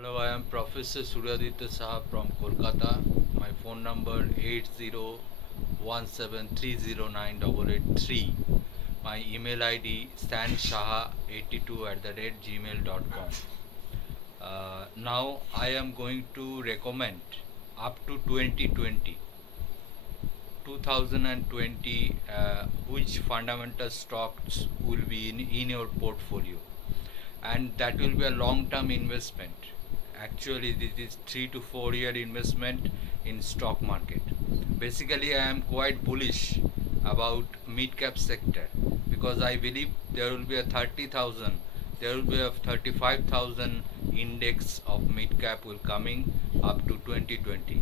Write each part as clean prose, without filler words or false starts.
Hello, I am Professor Suryaditya from Kolkata. My phone number 8017309883. My email ID sanshaha82@gmail.com. Now I am going to recommend up to 2020 which fundamental stocks will be in your portfolio, and that will be a long term investment. Actually, this is 3 to 4 year investment in stock market. Basically, I am quite bullish about mid cap sector because I believe there will be a 30,000, there will be a 35,000 index of mid cap will coming up to 2020.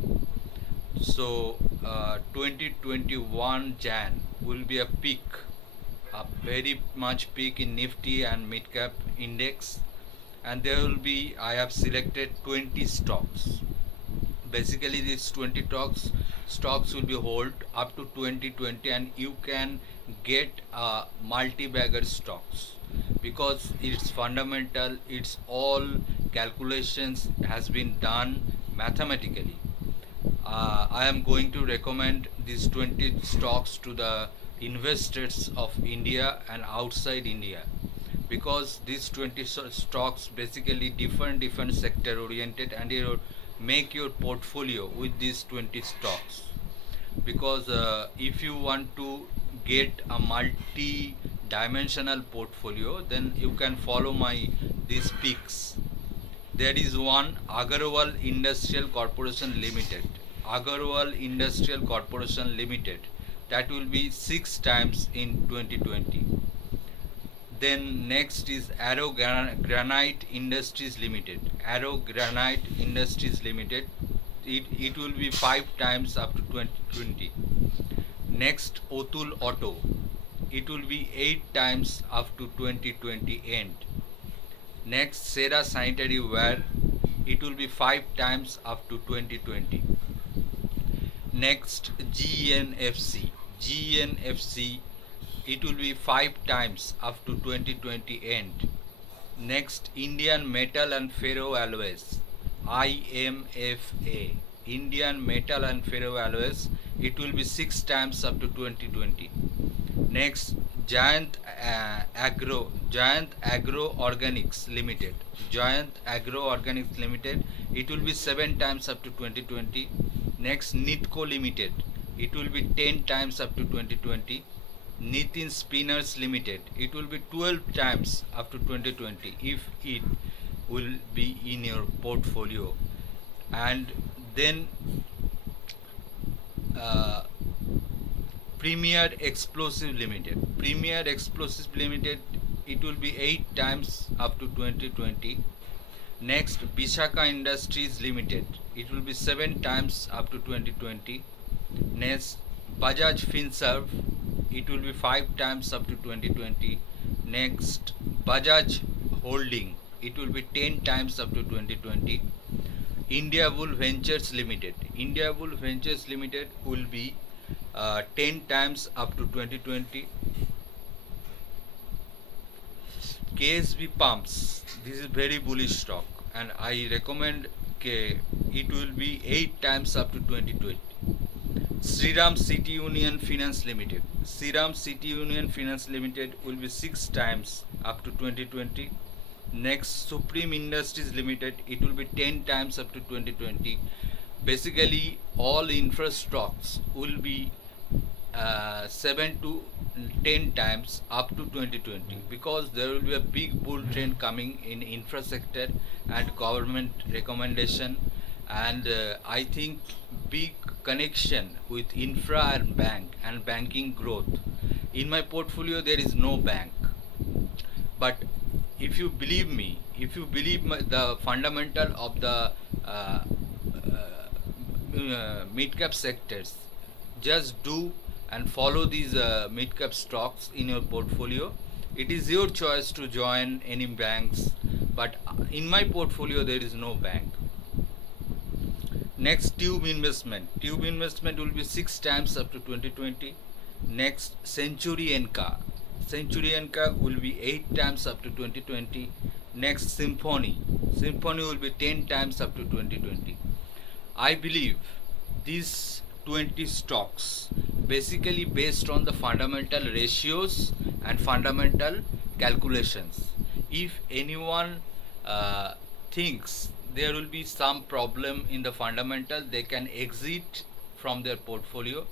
So 2021 Jan will be a very much peak in Nifty and mid cap index, and there will be, I have selected 20 stocks. Basically these 20 stocks will be hold up to 2020, and you can get multi-bagger stocks because it's fundamental, it's all calculations has been done mathematically. I am going to recommend these 20 stocks to the investors of India and outside India, because these 20 stocks basically different sector oriented, and you make your portfolio with these 20 stocks. Because if you want to get a multi dimensional portfolio, then you can follow my these picks. There is one Agarwal Industrial Corporation Limited. Agarwal Industrial Corporation Limited, that will be 6 times in 2020. Then next is Arrow Granite Industries Limited. Arrow Granite Industries Limited, it will be 5 times up to 2020. Next Otul Auto, it will be 8 times up to 2020 end. Next Sera Sanitary Ware, it will be 5 times up to 2020. Next GNFC, it will be 5 times up to 2020 end. Next Indian Metal and Ferro Alloys, IMFA, Indian Metal and Ferro Alloys, it will be 6 times up to 2020. Next Giant Agro Organics Limited, Giant Agro Organics Limited, it will be 7 times up to 2020. Next Nitco Limited, it will be 10 times up to 2020. Nitin Spinners Limited, it will be 12 times up to 2020 if it will be in your portfolio. And then Premier Explosive Limited, it will be 8 times up to 2020. Next Vishaka Industries Limited, it will be 7 times up to 2020. Next Bajaj Finserv, it will be 5 times up to 2020. Next Bajaj Holding, it will be 10 times up to 2020. India Wool Ventures Limited, will be 10 times up to 2020. KSB Pumps, this is very bullish stock, and I recommend it will be 8 times up to 2020. Shriram City Union Finance Limited, will be 6 times up to 2020. Next Supreme Industries Limited, it will be 10 times up to 2020. Basically all infra stocks will be 7 to 10 times up to 2020, because there will be a big bull trend coming in infra sector and government recommendation, and I think big connection with infra and banking growth. In my portfolio there is no bank, but if you believe me, the fundamental of the mid cap sectors, just do and follow these mid cap stocks in your portfolio. It is your choice to join any banks, but in my portfolio there is no bank. Next Tube Investment, will be 6 times up to 2020. Next Century Enca will be 8 times up to 2020. Next Symphony Symphony will be 10 times up to 2020. I believe these 20 stocks basically based on the fundamental ratios and fundamental calculations. If anyone uh, thinks there will be some problem in the fundamental, they can exit from their portfolio.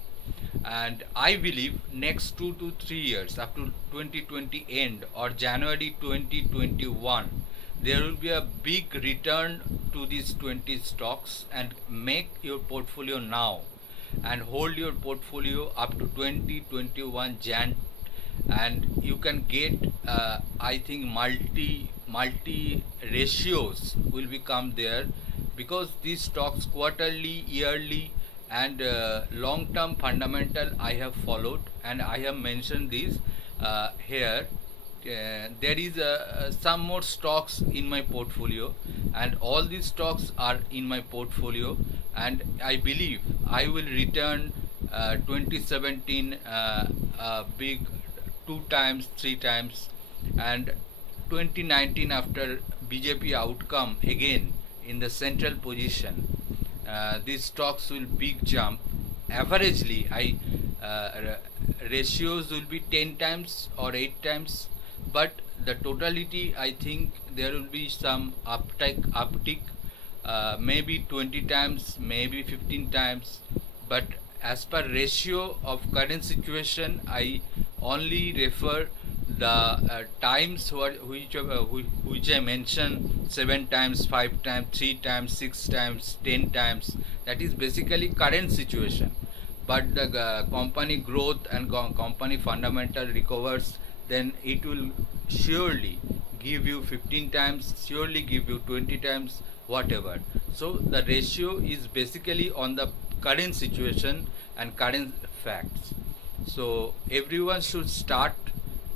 And I believe next 2 to 3 years up to 2020 end or January 2021, there will be a big return to these 20 stocks, and make your portfolio now and hold your portfolio up to 2021 Jan, and you can get I think multi ratios will become there, because these stocks quarterly, yearly, and long term fundamental I have followed, and I have mentioned these here. There is some more stocks in my portfolio, and all these stocks are in my portfolio, and I believe I will return 2017 big 2 times, 3 times, and 2019 after BJP outcome again in the central position, these stocks will big jump. Averagely, ratios will be 10 times or 8 times, but the totality I think there will be some uptick, maybe 20 times, maybe 15 times, but as per ratio of current situation, I only refer the times which I mentioned: 7 times, 5 times, 3 times, 6 times, 10 times. That is basically current situation. But the company growth and company fundamental recovers, then it will surely give you 15 times, surely give you 20 times, whatever. So the ratio is basically on the current situation and current facts. So everyone should start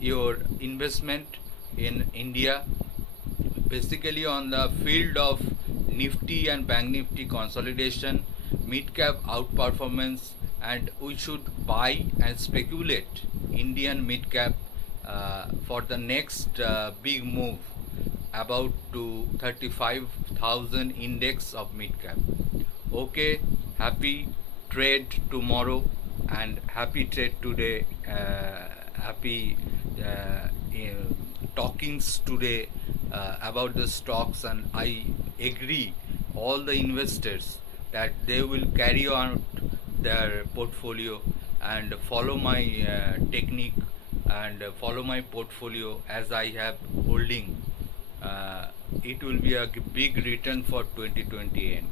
your investment in India basically on the field of Nifty and Bank Nifty consolidation, mid cap outperformance, and we should buy and speculate Indian mid cap for the next big move about to 35,000 index of mid cap. Okay, happy trade tomorrow and happy trade today. Happy talkings today about the stocks, and I agree all the investors that they will carry on their portfolio and follow my technique and follow my portfolio as I have holding. It will be a big return for 2020 end.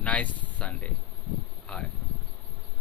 Nice